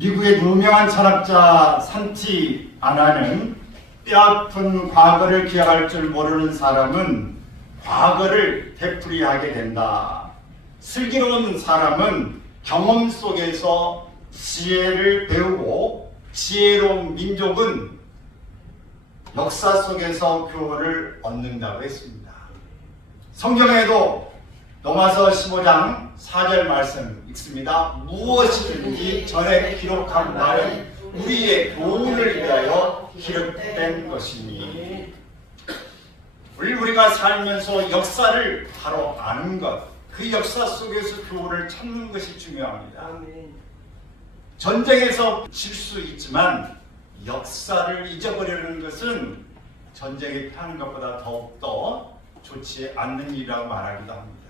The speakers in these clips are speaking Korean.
미국의 유명한 철학자 산티 아나는 뼈아픈 과거를 기억할 줄 모르는 사람은 과거를 되풀이하게 된다. 슬기로운 사람은 경험 속에서 지혜를 배우고 지혜로운 민족은 역사 속에서 교훈을 얻는다고 했습니다. 성경에도 로마서 15장 4절 말씀 읽습니다. 무엇이든지 전에 기록한 말은 우리의 교훈을 위하여 기록된 것이니. 우리가 살면서 역사를 바로 아는 것, 그 역사 속에서 교훈을 찾는 것이 중요합니다. 전쟁에서 질 수 있지만 역사를 잊어버리는 것은 전쟁에 피하는 것보다 더욱더 좋지 않는 일이라고 말하기도 합니다.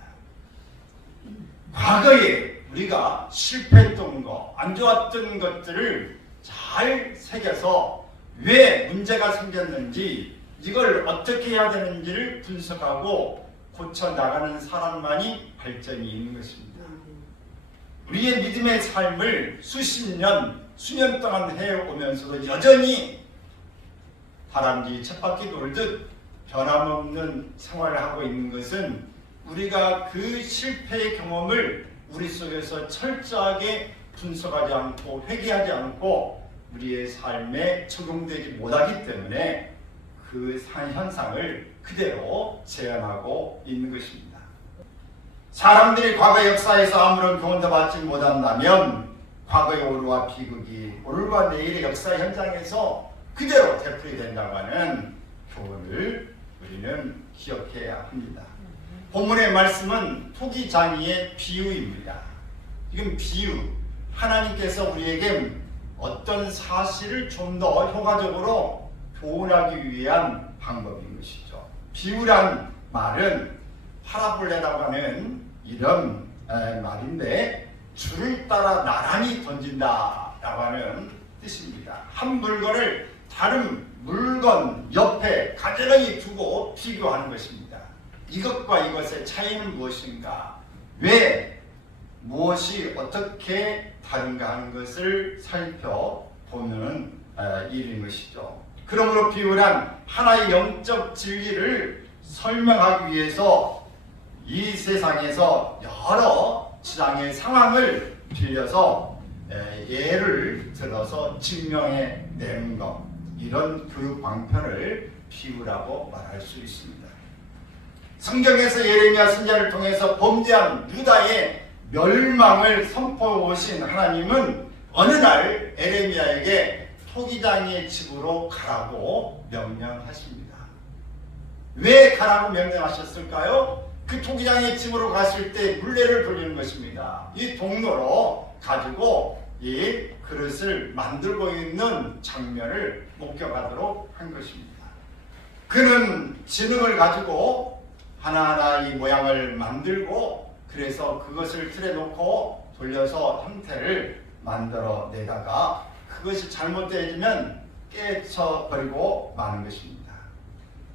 과거에 우리가 실패했던 것, 안 좋았던 것들을 잘 새겨서 왜 문제가 생겼는지, 이걸 어떻게 해야 되는지를 분석하고 고쳐나가는 사람만이 발전이 있는 것입니다. 우리의 믿음의 삶을 수십 년, 수년 동안 해오면서도 여전히 다람쥐 쳇바퀴 돌듯 변함없는 생활을 하고 있는 것은 우리가 그 실패의 경험을 우리 속에서 철저하게 분석하지 않고 회개하지 않고 우리의 삶에 적용되지 못하기 때문에 그 현상을 그대로 재현하고 있는 것입니다. 사람들이 과거 역사에서 아무런 교훈도 받지 못한다면 과거의 오류와 비극이 오늘과 내일의 역사 현장에서 그대로 되풀이된다고 하는 교훈을 우리는 기억해야 합니다. 본문의 말씀은 토기장이의 비유입니다. 지금 비유, 하나님께서 우리에게 어떤 사실을 좀 더 효과적으로 교훈하기 위한 방법인 것이죠. 비유란 말은 파라볼레라고 하는 이런 말인데, 줄을 따라 나란히 던진다라고 하는 뜻입니다. 한 물건을 다른 물건 옆에 가지런히 두고 비교하는 것입니다. 이것과 이것의 차이는 무엇인가? 왜 무엇이 어떻게 다른가 하는 것을 살펴보는 일인 것이죠. 그러므로 비유란 하나의 영적 진리를 설명하기 위해서 이 세상에서 여러 지상의 상황을 빌려서 예를 들어서 증명해 내는 것, 이런 교육 방편을 비유라고 말할 수 있습니다. 성경에서 예레미야 선지자를 통해서 범죄한 유다의 멸망을 선포해 오신 하나님은 어느 날 예레미야에게 토기장이의 집으로 가라고 명령하십니다. 왜 가라고 명령하셨을까요? 그 토기장의 집으로 갔을 때 물레를 돌리는 것입니다. 이 동로로 가지고 이 그릇을 만들고 있는 장면을 목격하도록 한 것입니다. 그는 지능을 가지고 하나하나 이 모양을 만들고, 그래서 그것을 틀에 놓고 돌려서 형태를 만들어 내다가 그것이 잘못되어지면 깨쳐버리고 마는 것입니다.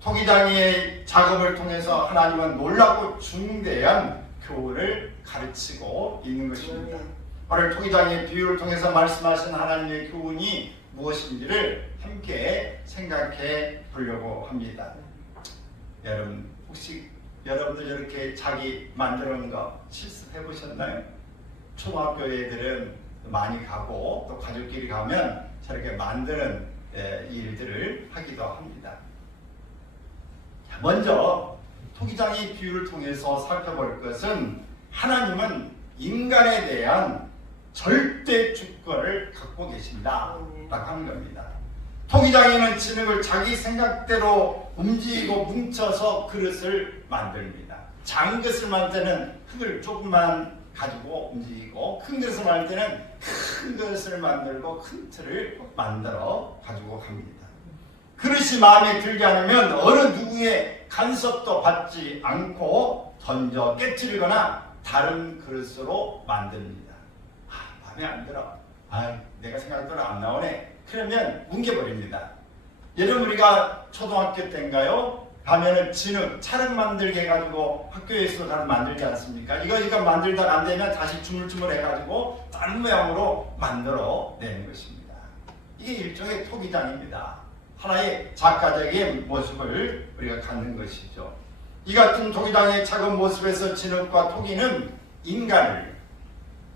토기장의 작업을 통해서 하나님은 놀랍고 중대한 교훈을 가르치고 있는 것입니다. 오늘 토기장의 비유를 통해서 말씀하신 하나님의 교훈이 무엇인지를 함께 생각해 보려고 합니다. 여러분, 혹시 여러분들 이렇게 자기 만들어 놓은 거 실습해 보셨나요? 초등학교 애들은 많이 가고 또 가족끼리 가면 저렇게 만드는 일들을 하기도 합니다. 먼저 토기장의 비유를 통해서 살펴볼 것은 하나님은 인간에 대한 절대 주권을 갖고 계신다라고 하는 겁니다. 토기장이는 진흙을 자기 생각대로 움직이고 뭉쳐서 그릇을 만듭니다. 작은 것을 만들 때는 흙을 조금만 가지고 움직이고, 큰 것을 만들 때는 큰 것을 만들고 큰 틀을 만들어 가지고 갑니다. 그릇이 마음에 들지 않으면 어느 누구의 간섭도 받지 않고 던져 깨트리거나 다른 그릇으로 만듭니다. 마음에 안 들어. 내가 생각한 대로 안 나오네. 그러면 뭉개버립니다. 예전 우리가 초등학교 때인가요? 가면은 진흙, 차흙 만들게 해가지고 학교에서 가서 만들지 않습니까? 이거 만들다가 안 되면 다시 주물주물 해가지고 다른 모양으로 만들어 내는 것입니다. 이게 일종의 토기장입니다. 하나의 작가적인 모습을 우리가 갖는 것이죠. 이 같은 토기장의 작은 모습에서 진흙과 토기는 인간을,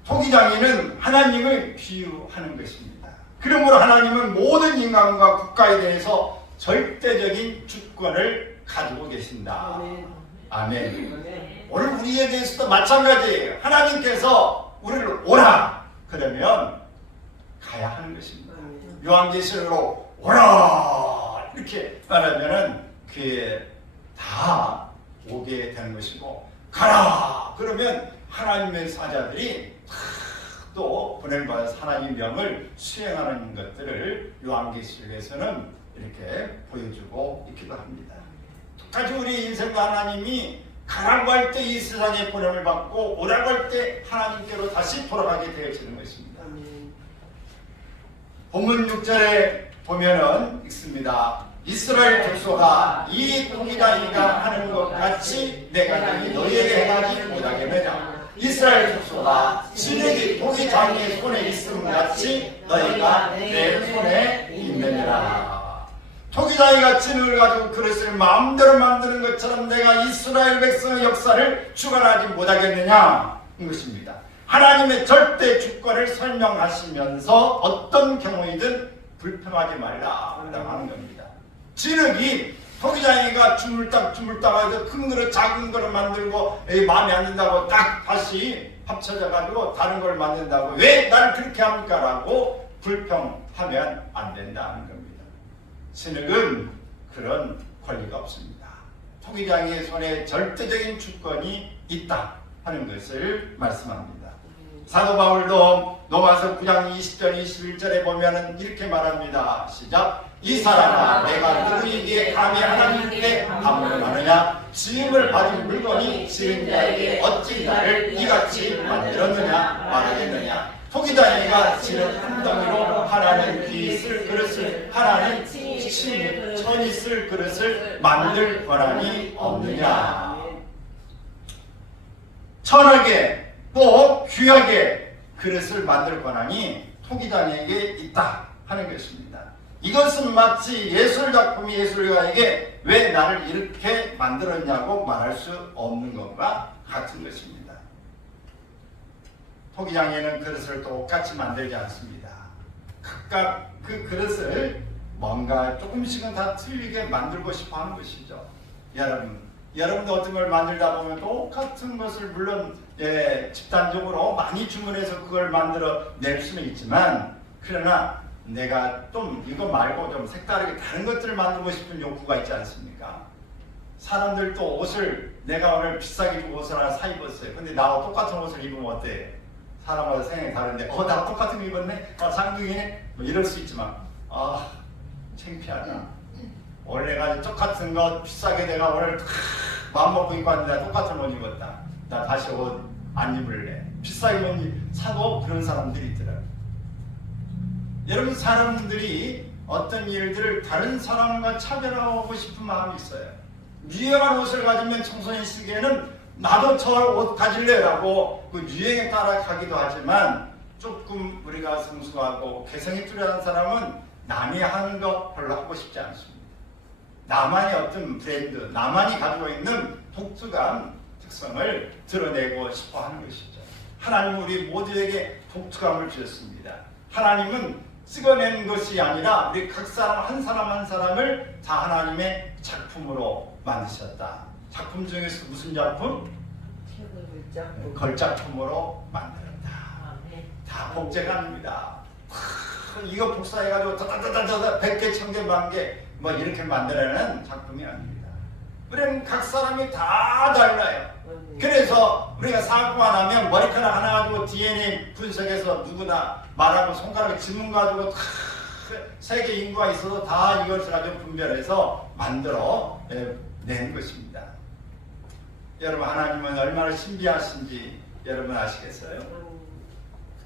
토기장에는 하나님을 비유하는 것입니다. 그러므로 하나님은 모든 인간과 국가에 대해서 절대적인 주권을 가지고 계신다. 아멘. 오늘 우리에 대해서도 마찬가지예요. 하나님께서 우리를 오라 그러면 가야 하는 것입니다. 요한계시록으로 오라 이렇게 말하면은 그게 다 오게 되는 것이고, 가라 그러면 하나님의 사자들이 또 보냄받아서 하나님 명을 수행하는 것들을 요한계시록에서는 이렇게 보여주고 있기도 합니다. 똑같이 우리 인생도 하나님이 가라고 할 때 이 세상에 보냄을 받고 오라고 할 때 하나님께로 다시 돌아가게 되어지는 것입니다. 본문 6절에 보면은 있습니다. 이스라엘 족속아, 이 토기장이가 하는 것 같이 내가 너희에게 행하지 못하겠느냐. 이스라엘 족속아, 진흙이 토기장이의 손에 있음 같이 너희가 내 손에 있느니라. 토기장이가 진흙을 가지고 그릇을 마음대로 만드는 것처럼 내가 이스라엘 백성의 역사를 주관하지 못하겠느냐 이 것입니다. 하나님의 절대 주권을 설명하시면서 어떤 경우이든 불평하지 말라라고 하는 겁니다. 진흙이 토기장이가 주물딱 해서 큰 그릇 작은 그릇 만들고 마음에 안 든다고 딱 다시 합쳐져 가지고 다른 걸 만든다고 왜 날 그렇게 합니까? 라고 불평하면 안 된다는 겁니다. 진흙은 그런 권리가 없습니다. 토기장이의 손에 절대적인 주권이 있다 하는 것을 말씀합니다. 사도 바울도 로마서 9장 20절 21절에 보면은 이렇게 말합니다. 시작. 이 사람아, 내가 누구에게 감히 하나님께 반문하느냐? 지음을 받은 물건이 지은 자에게 어찌 나를 이같이 만들었느냐 말하겠느냐. 토기장이가 진흙 한 덩이로 하나는 귀 쓸 그릇을, 하나는 천이 쓸 그릇을 만들 권한이 없느냐. 천하게 또 귀하게 그릇을 만들 권한이 토기장에게 있다 하는 것입니다. 이것은 마치 예술작품이 예술가에게 왜 나를 이렇게 만들었냐고 말할 수 없는 것과 같은 것입니다. 토기장에는 그릇을 똑같이 만들지 않습니다. 각각 그 그릇을 뭔가 조금씩은 다 틀리게 만들고 싶어 하는 것이죠. 여러분도 어떤 걸 만들다 보면 똑같은 것을 물론 집단적으로 많이 주문해서 그걸 만들어 낼 수는 있지만, 그러나 내가 좀 이거 말고 좀 색다르게 다른 것들을 만들고 싶은 욕구가 있지 않습니까? 사람들도 옷을 내가 오늘 비싸게 주고 옷을 하나 사 입었어요. 근데 나와 똑같은 옷을 입으면 어때? 사람마다 생각이 다른데 나 똑같은 거 입었네? 상등이네? 뭐 이럴 수 있지만 창피하다. 원래 가지고 똑같은 거 비싸게 내가 오늘 마음 먹고 입고 왔는데 똑같은 옷 입었다. 나 다시 옷 안 입을래. 비싸게 사도 그런 사람들이 있더라고요. 여러분, 사람들이 어떤 일들을 다른 사람과 차별하고 싶은 마음이 있어요. 유행한 옷을 가지면 청소년 시기에는 나도 저 옷 가질래라고 그 유행에 따라 가기도 하지만, 조금 우리가 성숙하고 개성이 뚜렷한 사람은 남이 하는 거 별로 하고 싶지 않습니다. 나만의 어떤 브랜드, 나만이 가지고 있는 독특한 특성을 드러내고 싶어 하는 것이죠. 하나님은 우리 모두에게 독특함을 주셨습니다. 하나님은 찍어내는 것이 아니라 우리 각 사람 한 사람을 다 하나님의 작품으로 만드셨다. 작품 중에서 무슨 작품? 걸작품으로 만들었다. 다 복제가입니다. 이거 복사해가지고 다다다다다 100개, 1000개, 10,000개 뭐 이렇게 만들어내는 작품이 아닙니다. 우리는 각 사람이 다 달라요. 그래서 우리가 사고가 나면 머리카락 하나 가지고 DNA 분석해서 누구나 말하고 손가락에 지문 가지고 세계 인구가 있어도 다 이것을 가지고 분별해서 만들어 낸 것입니다. 여러분, 하나님은 얼마나 신비하신지 여러분 아시겠어요?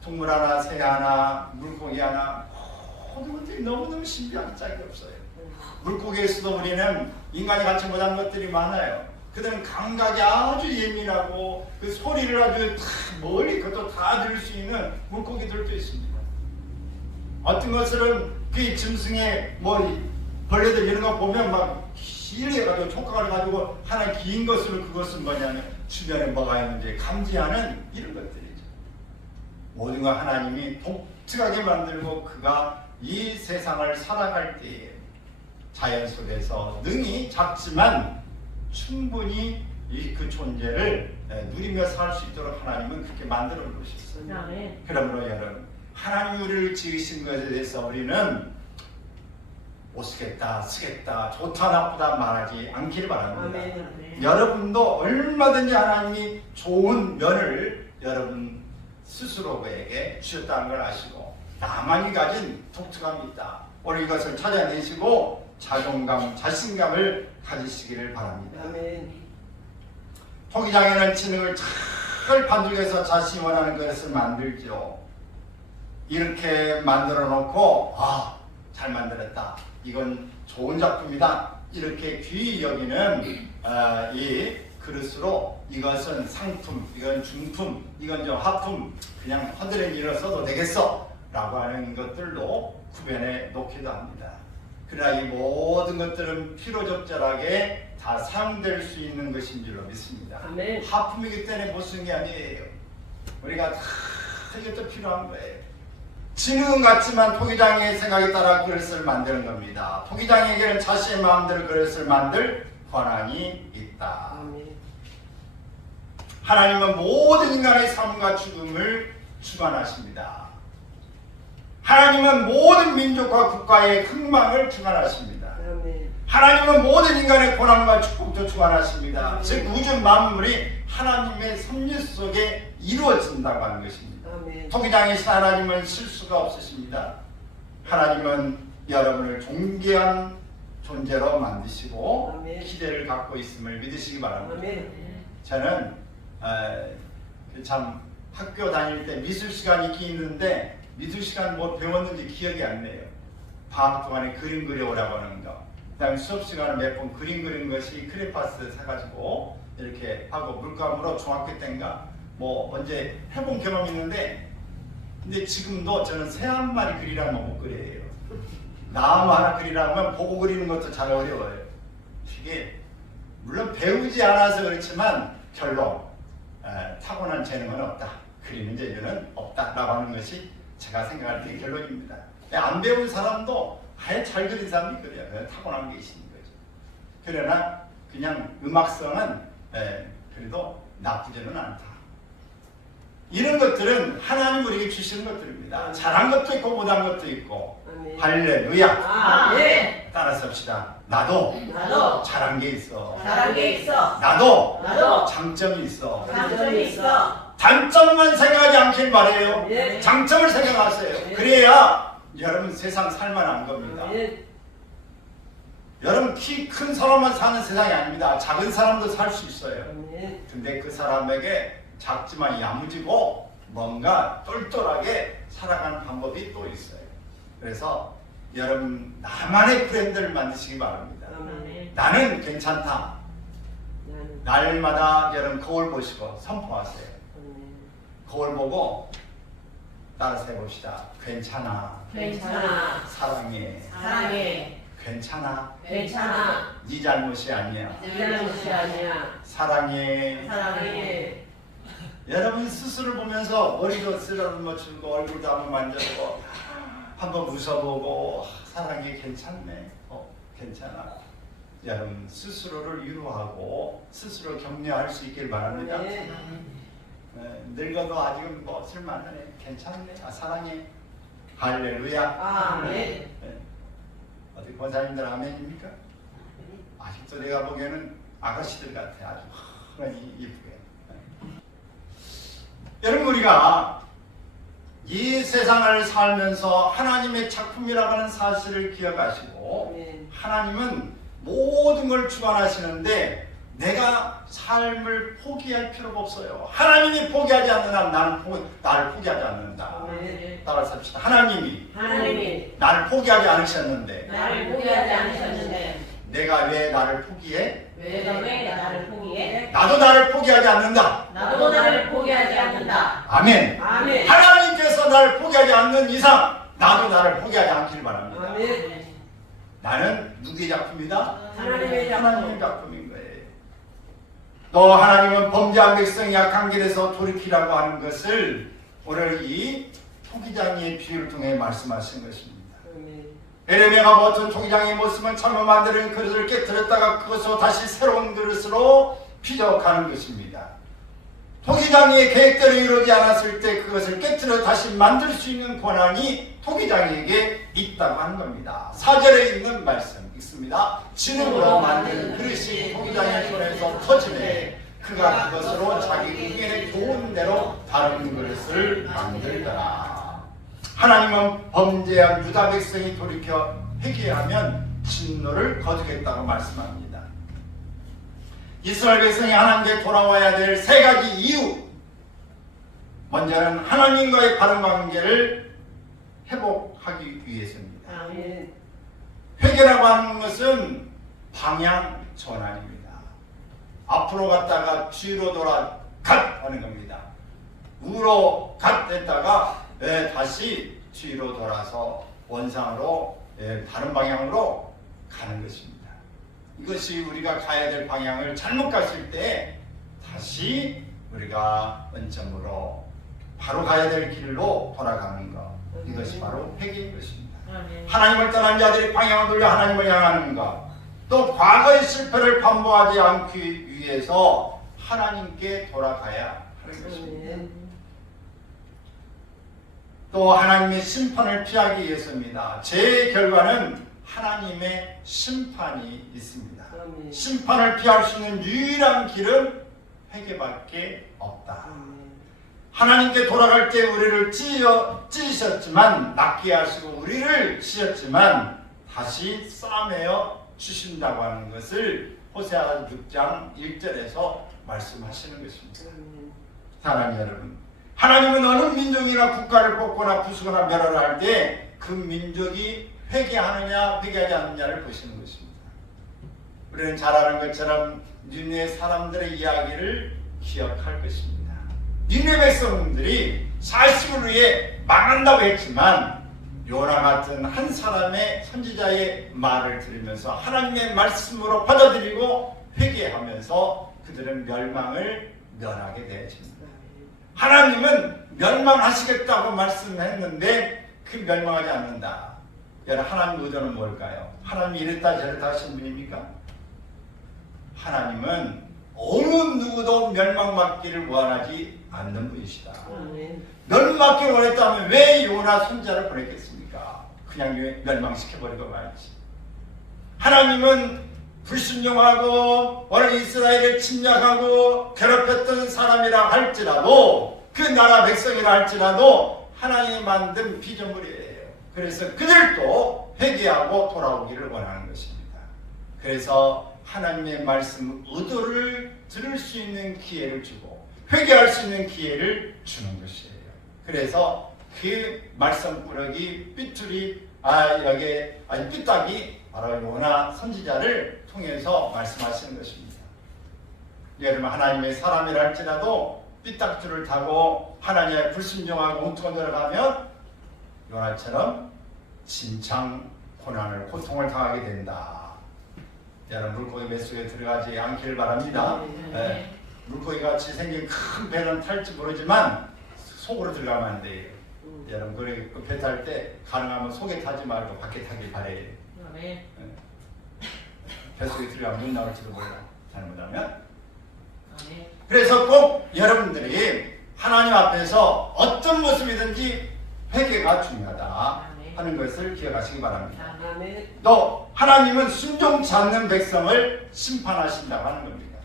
동물 하나, 새 하나, 물고기 하나, 모든 것들이 너무너무 신비한 짝이 없어요. 물고기에서도 우리는 인간이 갖지 못한 것들이 많아요. 그들은 감각이 아주 예민하고 그 소리를 아주 다 멀리 그것도 다 들을 수 있는 물고기들도 있습니다. 어떤 것들은 그 짐승의 뭐 벌레들 이런 거 보면 막 길게 가지고 촉각을 가지고 하나 긴 것으로 그것은 뭐냐면 주변에 뭐가 있는지 감지하는 이런 것들이죠. 모든 거 하나님이 독특하게 만들고 그가 이 세상을 살아갈 때에 자연 속에서 능히 작지만 충분히 그 존재를 누리며 살 수 있도록 하나님은 그렇게 만들어 놓으셨어요. 그러므로 여러분, 하나님 우리를 지으신 것에 대해서 우리는 못쓰겠다, 쓰겠다, 좋다, 나쁘다 말하지 않기를 바랍니다. 여러분도 얼마든지 하나님이 좋은 면을 여러분 스스로에게 주셨다는 걸 아시고 나만이 가진 독특함이 있다. 오늘 이것을 찾아내시고 자존감, 자신감을 가지시기를 바랍니다. 토기장에는 지능을 잘 반죽해서 자신이 원하는 것을 만들죠. 이렇게 만들어 놓고 잘 만들었다, 이건 좋은 작품이다, 이렇게 귀히 여기는 이 그릇으로 이것은 상품, 이건 중품, 이건 좀 하품, 그냥 허드렛 일을 써도 되겠어 라고 하는 것들로 구별해 놓기도 합니다. 그러나 이 모든 것들은 필요적절하게 다 사용될 수 있는 것인 줄로 믿습니다. 아멘. 하품이기 때문에 못 쓰는 게 아니에요. 우리가 다 이것도 필요한 거예요. 지능은 같지만 토기장의 생각에 따라 그릇을 만드는 겁니다. 토기장에게는 자신의 마음대로 그릇을 만들 권한이 있다. 아멘. 하나님은 모든 인간의 삶과 죽음을 주관하십니다. 하나님은 모든 민족과 국가의 흥망을 주관하십니다. 아멘. 하나님은 모든 인간의 고난과 축복도 주관하십니다. 아멘. 즉 우주 만물이 하나님의 섭리 속에 이루어진다고 하는 것입니다. 토기장이신 하나님은 실수가 없으십니다. 하나님은 여러분을 존귀한 존재로 만드시고 아멘. 기대를 갖고 있음을 믿으시기 바랍니다. 아멘. 저는 참 학교 다닐 때 미술 시간이 있긴 있는데 미술 시간 뭐 배웠는지 기억이 안 나요. 방학 동안에 그림 그려오라고 하는 거, 그 다음에 수업 시간에 몇 번 그림 그린 것이 크레파스 사가지고 이렇게 하고 물감으로 중학교 때인가 뭐 언제 해본 경험이 있는데, 근데 지금도 저는 새 한 마리 그리라면 못 그려요. 나무 하나 그리라면 보고 그리는 것도 잘 어려워요. 이게 물론 배우지 않아서 그렇지만 별로 타고난 재능은 없다, 그리는 재능은 없다라고 하는 것이 제가 생각할 때 결론입니다. 안 배운 사람도 아예 잘 그린 사람이 그래요. 타고난 게 있는 거죠. 그러나 그냥 음악성은 그래도 나쁘지는 않다. 이런 것들은 하나님 우리에게 주시는 것들입니다. 잘한 것도 있고 못한 것도 있고. 할렐루야. 네. 따라서 합시다. 나도 잘한 게 있어. 나도 장점이 있어. 단점만 생각하지 않길 바래요. 네. 장점을 생각하세요. 네. 그래야 여러분 세상 살만한 겁니다. 네. 여러분 키 큰 사람만 사는 세상이 아닙니다. 작은 사람도 살 수 있어요. 네. 근데 그 사람에게 작지만 야무지고 뭔가 똘똘하게 살아가는 방법이 또 있어요. 그래서 여러분 나만의 브랜드를 만드시기 바랍니다. 나는 괜찮다. 날마다 여러분 거울 보시고 선포하세요. 거울 보고 따라서 해봅시다. 괜찮아. 사랑해. 괜찮아. 네 잘못이 아니야. 사랑해. 여러분 스스로 보면서 머리도 쓰다듬어 주고 얼굴도 한번 만져보고 한번 웃어보고 사랑해, 괜찮네, 괜찮아. 여러분 스스로를 위로하고 스스로 격려할 수 있길 바랍니다. 늙어도 아직은 뭐 쓸만하네, 괜찮네, 사랑해, 할렐루야. 네. 어디 권사님들 아멘입니까? 아직도 내가 보기에는 아가씨들 같아. 아주 환하니 이쁘게. 여러분 우리가 이 세상을 살면서 하나님의 작품이라고 하는 사실을 기억하시고 하나님은 모든 걸 주관하시는데 내가 삶을 포기할 필요가 없어요. 하나님이 포기하지 않는 한 나를 포기하지 않는다. 따라서 합시다. 하나님이 나를 포기하지 않으셨는데 내가 왜 나를 포기해? 내가 왜 나를 포기해? 나도 나를 포기하지 않는다. 나도 나를 포기하지 않는다. 아멘. 아멘. 하나님께서 나를 포기하지 않는 이상 나도 나를 포기하지 않기를 바랍니다. 아멘. 나는 누구의 작품이다? 하나님의 하나님의 작품인 거예요. 또 하나님은 범죄한 백성이 약한 길에서 돌이키라고 하는 것을 오늘 이 토기장이의 비유를 통해 말씀하신 것입니다. 아멘. 에레미야가 보았던 토기장의 모습은 처음 만드는 그릇을 깨뜨렸다가 그것으로 다시 새로운 그릇으로 피적하는 것입니다. 토기장이의 계획대로 이루어지지 않았을 때 그것을 깨뜨려 다시 만들 수 있는 권한이 토기장이에게 있다고 하는 겁니다. 4절에 있는 말씀 읽습니다. 진흙으로 만든 그릇이 토기장의 손에서 터지네 그가 그것으로 자기 의견에 좋은 대로 다른 그릇을 만들더라. 하나님은 범죄한 유다 백성이 돌이켜 회개하면 진노를 거두겠다고 말씀합니다. 이스라엘 백성이 하나님께 돌아와야 될 세 가지 이유. 먼저는 하나님과의 바른 관계를 회복하기 위해서입니다. 아멘. 회개라고 하는 것은 방향 전환입니다. 앞으로 갔다가 뒤로 돌아 갓 하는 겁니다. 우로 갓 했다가 다시 뒤로 돌아서 원상으로 다른 방향으로 가는 것입니다. 이것이 우리가 가야 될 방향을 잘못 갔을 때 다시 우리가 원점으로 바로 가야 될 길로 돌아가는 것. 이것이 바로 회개인 것입니다. 하나님을 떠난 자들이 방향을 돌려 하나님을 향하는 것. 또 과거의 실패를 반복하지 않기 위해서 하나님께 돌아가야 하는 것입니다. 또 하나님의 심판을 피하기 위해서입니다. 제 결과는 하나님의 심판이 있습니다. 심판을 피할 수 있는 유일한 길은 회개밖에 없다. 하나님께 돌아갈 때 우리를 찢으셨지만 낫게 하시고 우리를 찢었지만 다시 싸매어 주신다고 하는 것을 호세아 6장 1절에서 말씀하시는 것입니다. 사랑하는 여러분, 하나님은 어느 민족이나 국가를 뽑거나 부수거나 멸하라 할 때 그 민족이 회개하느냐 회개하지 않느냐를 보시는 것입니다. 우리는 잘 아는 것처럼 니느웨 사람들의 이야기를 기억할 것입니다. 니느웨 백성들이 40을 위해 망한다고 했지만 요나 같은 한 사람의 선지자의 말을 들으면서 하나님의 말씀으로 받아들이고 회개하면서 그들은 멸망을 면하게 되었습니다. 하나님은 멸망하시겠다고 말씀했는데 그 멸망하지 않는다. 여러분, 하나님 의도는 뭘까요? 하나님이 이랬다 저랬다 하신 분입니까? 하나님은 어느 누구도 멸망받기를 원하지 않는 분이시다. 멸망받기를 원했다면 왜 요나 선지자를 보냈겠습니까? 그냥 멸망시켜버리고 말지. 하나님은 불순종하고 오늘 이스라엘을 침략하고 괴롭혔던 사람이라 할지라도 그 나라 백성이라 할지라도 하나님이 만든 피조물이에요. 그래서 그들도 회개하고 돌아오기를 원하는 것입니다. 그래서 하나님의 말씀 의도를 들을 수 있는 기회를 주고 회개할 수 있는 기회를 주는 것이에요. 그래서 그 말씀꾸러기 삐뚤이 삐딱이 바로 요나 선지자를 통해서 말씀하시는 것입니다. 여러분, 하나님의 사람이라 할지라도 삐딱줄을 타고 하나님의 불순종하고 엉뚱한 데로 가면 요나처럼 진창 고난을 고통을 당하게 된다. 여러분, 물고기 뱃속에 들어가지 않기를 바랍니다. 물고기 같이 생긴 큰 배는 탈지 모르지만 속으로 들어가면 안 돼요. 여러분, 그 배 탈 때 가능하면 속에 타지 말고 밖에 타길 바래요. 뱃속에 들어가면 눈 나올지도 몰라. 잘못하면. 그래서 꼭 여러분들이 하나님 앞에서 어떤 모습이든지 회개가 중요하다 하는 것을 기억하시기 바랍니다. 또 하나님은 순종치 않는 백성을 심판하신다고 하는 겁니다.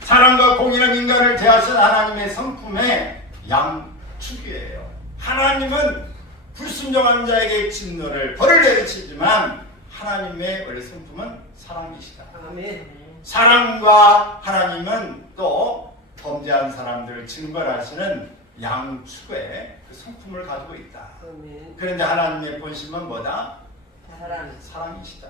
사랑과 공의는 인간을 대하신 하나님의 성품의 양축이에요. 하나님은 불순종한 자에게 진노를 벌을 내리치지만 하나님의 원래 성품은 사랑이시다. 사랑과 하나님은 또 범죄한 사람들을 징벌하시는 양축의 그 성품을 가지고 있다. 그런데 하나님의 본심은 뭐다? 사랑이시다.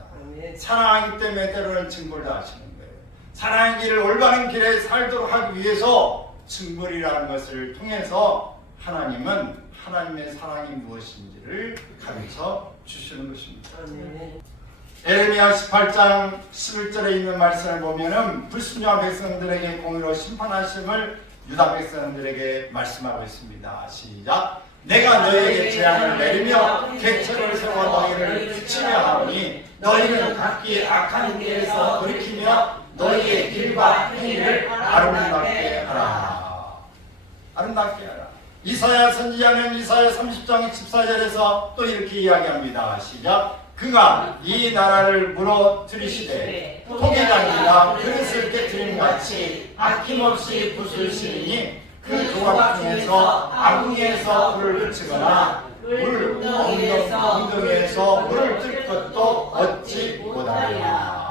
사랑하기 때문에 때로는 징벌도 하시는 거예요. 사랑의 길을 올바른 길에 살도록 하기 위해서 증거리라는 것을 통해서 하나님은 하나님의 사랑이 무엇인지를 가르쳐 주시는 것입니다. 에레미야 18장 11절에 있는 말씀을 보면은 불순종한 백성들에게 공의로 심판하심을 유다 백성들에게 말씀하고 있습니다. 시작. 내가 너희에게 재앙을 내리며 계책을 세워 너희를 지치려 하오니 너희는 각기 악한 길에서 돌이키며 너희의 길과 행위를 아름답게 하라. 아름답게 하라. 이사야 선지자는 이사야 30장 14절에서 또 이렇게 이야기합니다. 시작. 그가 이 나라를 무너뜨리시되 토기장이나 그릇을 깨뜨림 같이 아낌없이 부수시리니 그 조각 중에서 아궁이에서 물을 흩치거나 웅덩이에서 물을 뜰 것도 얻지 못하리라.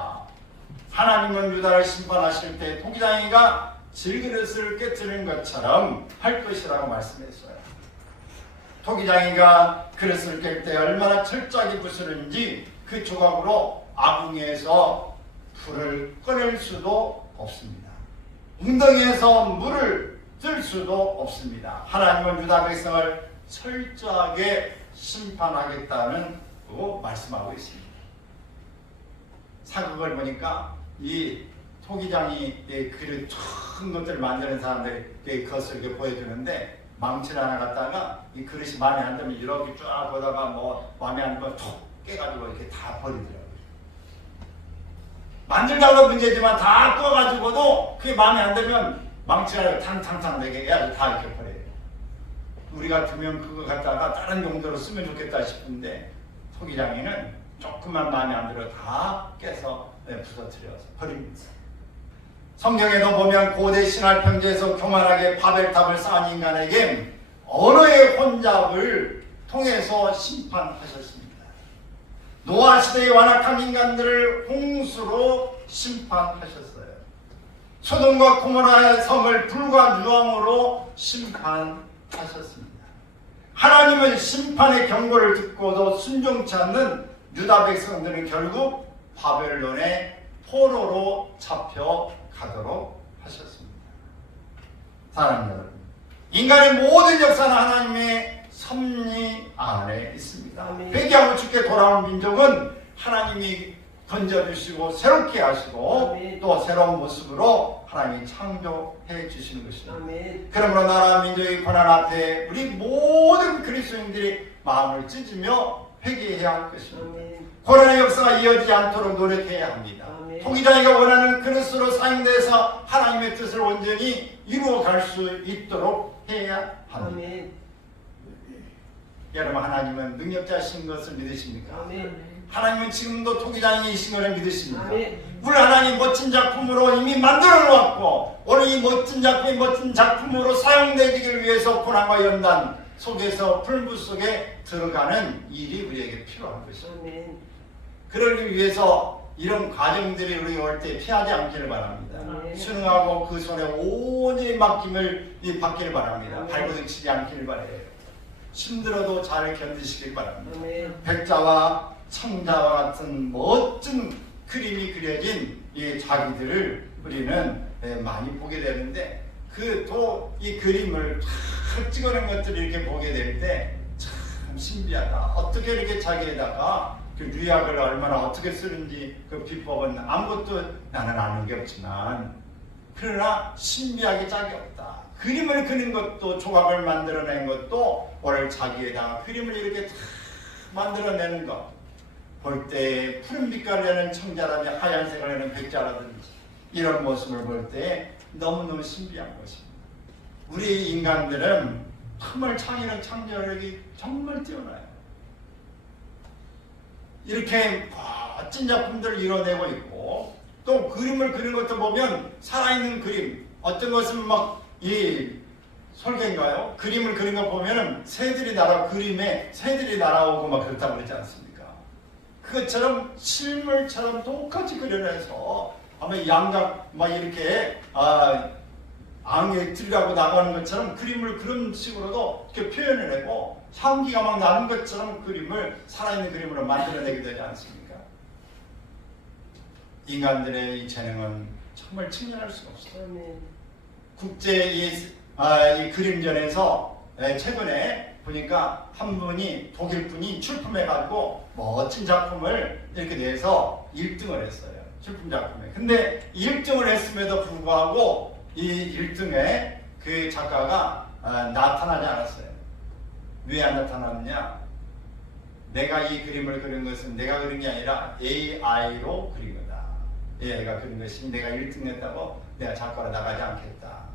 하나님은 유다를 심판하실 때 토기장이가 질그릇을 깨뜨리는 것처럼 할 것이라고 말씀했어요. 토기장이가 그릇을 깰 때 얼마나 철저하게 부수는지 그 조각으로 아궁이에서 불을 꺼낼 수도 없습니다. 웅덩이에서 물을 뜰 수도 없습니다. 하나님은 유다 백성을 철저하게 심판하겠다는 말씀하고 있습니다. 사극을 보니까 이 토기장이 그릇 큰 것들을 만드는 사람들이 그것을 이렇게 보여주는데 망치를 하나 갖다가 이 그릇이 마음에 안 들면 이렇게 쫙 보다가 뭐 마음에 안 들면 톡 깨가지고 이렇게 다 버리더라고요. 만들다가 문제지만 다 꺼가지고도 그게 마음에 안 들면 망치를 탕탕탕 내게 해야지 다 이렇게 버려요. 우리 같으면 그거 갖다가 다른 용도로 쓰면 좋겠다 싶은데 토기장이는 조금만 마음에 안 들어 다 깨서 부서뜨려서 버립니다. 성경에도 보면 고대 신할 평지에서 교만하게 바벨탑을 쌓은 인간에게 언어의 혼잡을 통해서 심판하셨습니다. 노아 시대의 완악한 인간들을 홍수로 심판하셨어요. 소돔과 고모라의 성을 불과 유황으로 심판하셨습니다. 하나님은 심판의 경고를 듣고도 순종치 않는 유다 백성들은 결국 바벨론의 포로로 잡혀가도록 하셨습니다. 사랑하는 여러분, 인간의 모든 역사는 하나님의 섭리 안에 있습니다. 회개하고 주께 돌아온 민족은 하나님이 건져주시고 새롭게 하시고 아멘. 또 새로운 모습으로 하나님이 창조해 주시는 것입니다. 아멘. 그러므로 나라 민족의 고난 앞에 우리 모든 그리스도인들이 마음을 찢으며 회개해야 할 것입니다. 아멘. 고난의 역사가 이어지지 않도록 노력해야 합니다. 아멘. 토기장이가 원하는 그릇으로 사용돼서 하나님의 뜻을 온전히 이루어갈 수 있도록 해야 합니다. 아멘. 여러분, 하나님은 능력자신 것을 믿으십니까? 아멘. 하나님은 지금도 토기장이신 것을 믿으십니까? 아멘. 우리 하나님 멋진 작품으로 이미 만들어 놓았고 오늘 이 멋진 작품이 멋진 작품으로 사용되기를 위해서 고난과 연단 속에서 풀무 속에 들어가는 일이 우리에게 필요한 것입니다. 아멘. 그러기 위해서 이런 과정들이 우리 올 때 피하지 않기를 바랍니다. 아멘. 순응하고 그 손에 온전히 맡김을 받기를 바랍니다. 아멘. 발버둥치지 않기를 바라요. 힘들어도 잘 견디시길 바랍니다. 아멘. 백자와 청자와 같은 멋진 그림이 그려진 이 자기들을 우리는 많이 보게 되는데 이 그림을 탁 찍어낸 것들을 이렇게 보게 될 때 참 신비하다. 어떻게 이렇게 자기에다가 그 유약을 얼마나 어떻게 쓰는지 그 비법은 아무것도 나는 아는 게 없지만 그러나 신비하게 짝이 없다. 그림을 그린 것도 조각을 만들어낸 것도 오늘 자기에다가 그림을 이렇게 탁 만들어내는 것 볼 때 푸른 빛깔을 내는 청자라든지 하얀색을 내는 백자라든지 이런 모습을 볼 때 너무너무 신비한 것입니다. 우리 인간들은 정말 창의력 창조력이 정말 뛰어나요. 이렇게 멋진 작품들을 이뤄내고 있고 또 그림을 그리는 것도 보면 살아있는 그림 어떤 것은 막 이 설계인가요? 그림을 그린 거 보면은 그림에 새들이 날아오고 막 그렇다고 그러지 않습니까? 그것처럼 실물처럼 똑같이 그려내서 아마 양각 막 이렇게 앙에 들어가고 나가는 것처럼 그림을 그런 식으로도 이렇게 표현해내고 향기가 막 나는 것처럼 그림을 살아있는 그림으로 만들어내게 되지 않습니까? 인간들의 이 재능은 정말 측량할 수가 없어요. 아멘. 국제 이 그림전에서 최근에 보니까 한 분이 독일 분이 출품해가지고 멋진 작품을 이렇게 내서 1등을 했어요. 출품 작품에. 근데 1등을 했음에도 불구하고 이 1등에 그 작가가 나타나지 않았어요. 왜 안 나타났냐? 내가 이 그림을 그린 것은 내가 그린 게 아니라 AI로 그린 거다. AI가 그린 것이 내가 1등 했다고 내가 작가로 나가지 않겠다.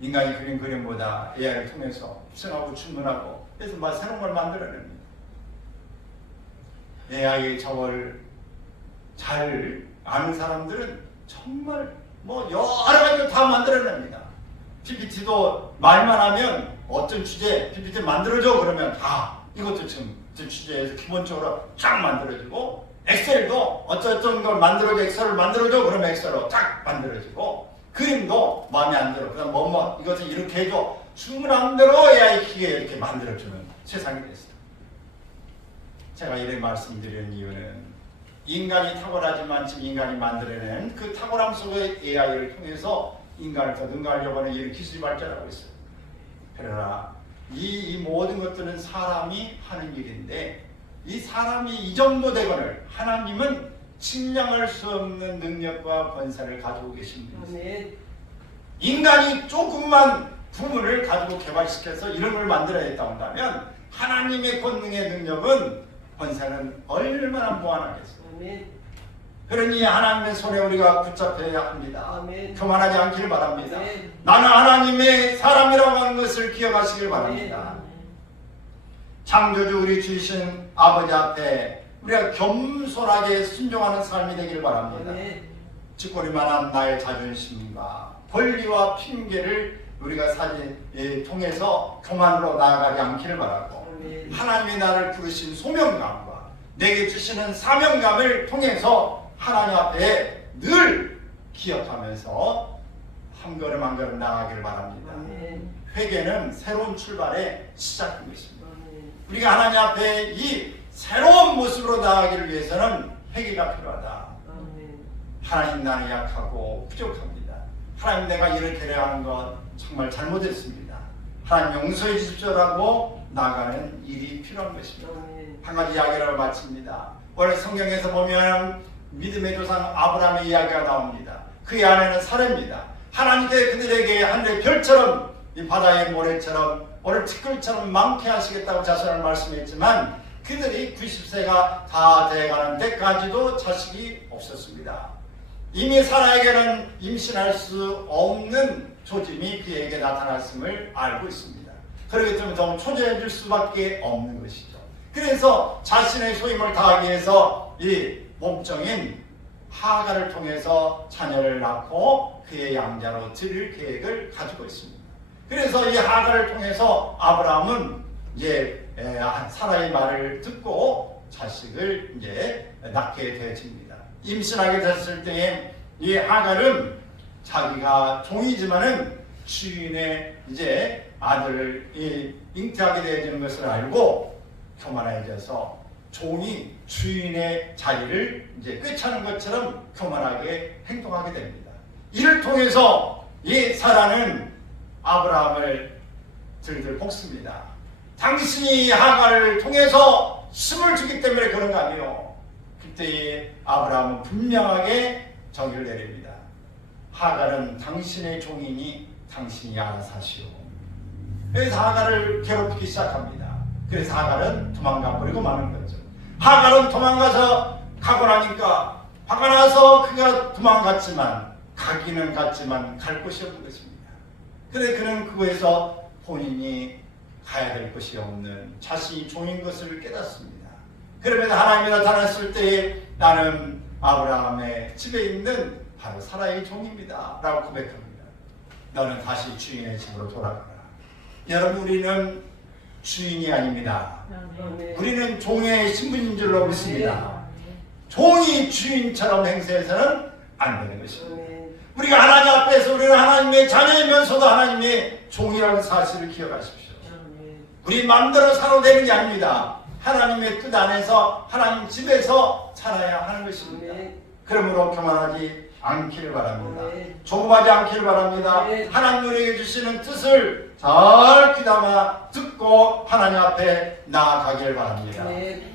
인간이 그린 그림보다 AI를 통해서 수정하고 충분하고 그래서 막 새로운 걸 만들어냅니다. AI의 저걸 잘 아는 사람들은 정말 뭐 여러 가지를 다 만들어냅니다. PPT도 말만 하면 어떤 주제 PPT 만들어줘 그러면 다 이것도 지금 주제에서 기본적으로 쫙 만들어지고 엑셀도 어쩌던 걸 만들어줘 엑셀을 만들어줘 그러면 엑셀로 쫙 만들어지고 그림도 마음에 안 들어 그다음 뭐뭐 이것을 이렇게 해줘 주문한 대로 AI 기계 이렇게 만들어주는 세상이 됐어요. 제가 이렇게 말씀드리는 이유는 인간이 탁월하지만 지금 인간이 만들어낸 그 탁월함 속의 AI를 통해서 인간을 더 능가하려고 하는 이런 기술이 발전하고 있어요. 그러나 이 모든 것들은 사람이 하는 일인데 이 사람이 이 정도 되거늘 하나님은 측량할 수 없는 능력과 권세를 가지고 계신 분이세요. 인간이 조금만 부분을 가지고 개발시켜서 이런 걸 만들어야 했다 한다면 하나님의 권능의 능력은 권세는 얼마나 무한하겠어요. 그러니 하나님의 손에 우리가 붙잡혀야 합니다. 아멘. 교만하지 않기를 바랍니다. 아멘. 나는 하나님의 사람이라고 하는 것을 기억하시길 바랍니다. 창조주 우리 주신 아버지 앞에 우리가 겸손하게 순종하는 삶이 되길 바랍니다. 짓거리만한 나의 자존심과 권리와 핑계를 우리가 통해서 교만으로 나아가지 않기를 바라고 하나님이 나를 부르신 소명감과 내게 주시는 사명감을 통해서 하나님 앞에 늘 기억하면서 한 걸음 한 걸음 나아가길 바랍니다. 회개는 새로운 출발의 시작인 것입니다. 우리가 하나님 앞에 이 새로운 모습으로 나아가기를 위해서는 회개가 필요하다. 하나님 나는 약하고 부족합니다. 하나님 내가 이렇게 해야 하는 것 정말 잘못했습니다. 하나님 용서해 주십시오라고 나아가는 일이 필요한 것입니다. 한 가지 이야기를 마칩니다. 원래 성경에서 보면 믿음의 조상 아브라함의 이야기가 나옵니다. 그 안에는 사례입니다. 하나님께 그들에게 하늘의 별처럼 이 바다의 모래처럼 오늘 티끌처럼 많게 하시겠다고 자손을 말씀했지만 그들이 90세가 다 돼가는 때까지도 자식이 없었습니다. 이미 사라에게는 임신할 수 없는 조짐이 그에게 나타났음을 알고 있습니다. 그렇기 때문에 더 초조해 줄 수밖에 없는 것이죠. 그래서 자신의 소임을 다하기 위해서 이 몸종인 하가를 통해서 자녀를 낳고 그의 양자로 드릴 계획을 가지고 있습니다. 그래서 이 하가를 통해서 아브라함은 이제 사라의 말을 듣고 자식을 이제 낳게 되어집니다. 임신하게 됐을 때에 이 하갈은 자기가 종이지만은 주인의 이제 아들을 잉태하게 되어지는 것을 알고 교만해져서 종이 주인의 자리를 이제 꿰차는 것처럼 교만하게 행동하게 됩니다. 이를 통해서 이 사라는 아브라함을 들들 볶습니다. 당신이 하갈을 통해서 힘을 주기 때문에 그런 거 아니에요. 그때 아브라함은 분명하게 정의를 내립니다. 하갈은 당신의 종이니 당신이 알아서 하시오. 그래서 하갈을 괴롭히기 시작합니다. 그래서 하갈은 도망가 버리고 마는 거죠. 하갈은 도망가서 가고 나니까 화가 나서 그가 도망갔지만 가기는 갔지만 갈 곳이 없는 것입니다. 그래 그는 그곳에서 본인이 가야 될 것이 없는 자신이 종인 것을 깨닫습니다. 그러면서 하나님이 나타났을 때에 나는 아브라함의 집에 있는 바로 사라의 종입니다 라고 고백합니다. 너는 다시 주인의 집으로 돌아가라. 여러분 우리는 주인이 아닙니다. 우리는 종의 신분인 줄로 믿습니다. 종이 주인처럼 행세해서는 안 되는 것입니다. 우리가 하나님 앞에서 우리는 하나님의 자녀이면서도 하나님의 종이라는 사실을 기억하십시오. 우리 마음대로 살아도 되는 게 아닙니다. 하나님의 뜻 안에서 하나님 집에서 살아야 하는 것입니다. 그러므로 교만하지 않기를 바랍니다. 아멘. 조급하지 않기를 바랍니다. 아멘. 하나님 우리에게 주시는 뜻을 잘 귀담아 듣고 하나님 앞에 나아가기를 바랍니다. 아멘.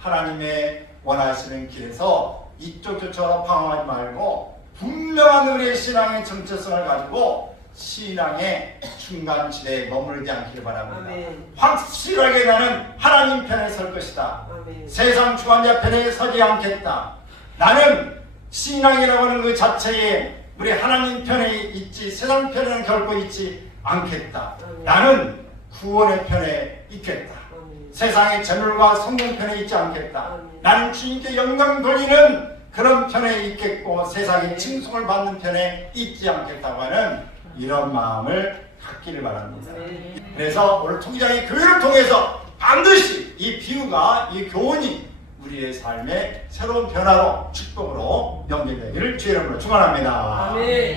하나님의 원하시는 길에서 이쪽 저쪽으로 방황하지 말고 분명한 우리의 신앙의 정체성을 가지고 신앙의 중간지대에 머무르지 않기를 바랍니다. 아멘. 확실하게 나는 하나님 편에 설 것이다. 아멘. 세상 주관자 편에 서지 않겠다. 나는 신앙이라고 하는 그 자체에 우리 하나님 편에 있지 세상 편에는 결코 있지 않겠다. 아멘. 나는 구원의 편에 있겠다. 아멘. 세상의 재물과 성공 편에 있지 않겠다. 아멘. 나는 주님께 영광 돌리는 그런 편에 있겠고 세상의 칭송을 받는 편에 있지 않겠다고 하는 이런 마음을 갖기를 바랍니다. 아멘. 그래서 오늘 통장의 교회를 통해서 반드시 이 비유가 이 교훈이 우리의 삶의 새로운 변화로 축복으로 연결되기를 주의 이름으로 축원합니다. 아멘.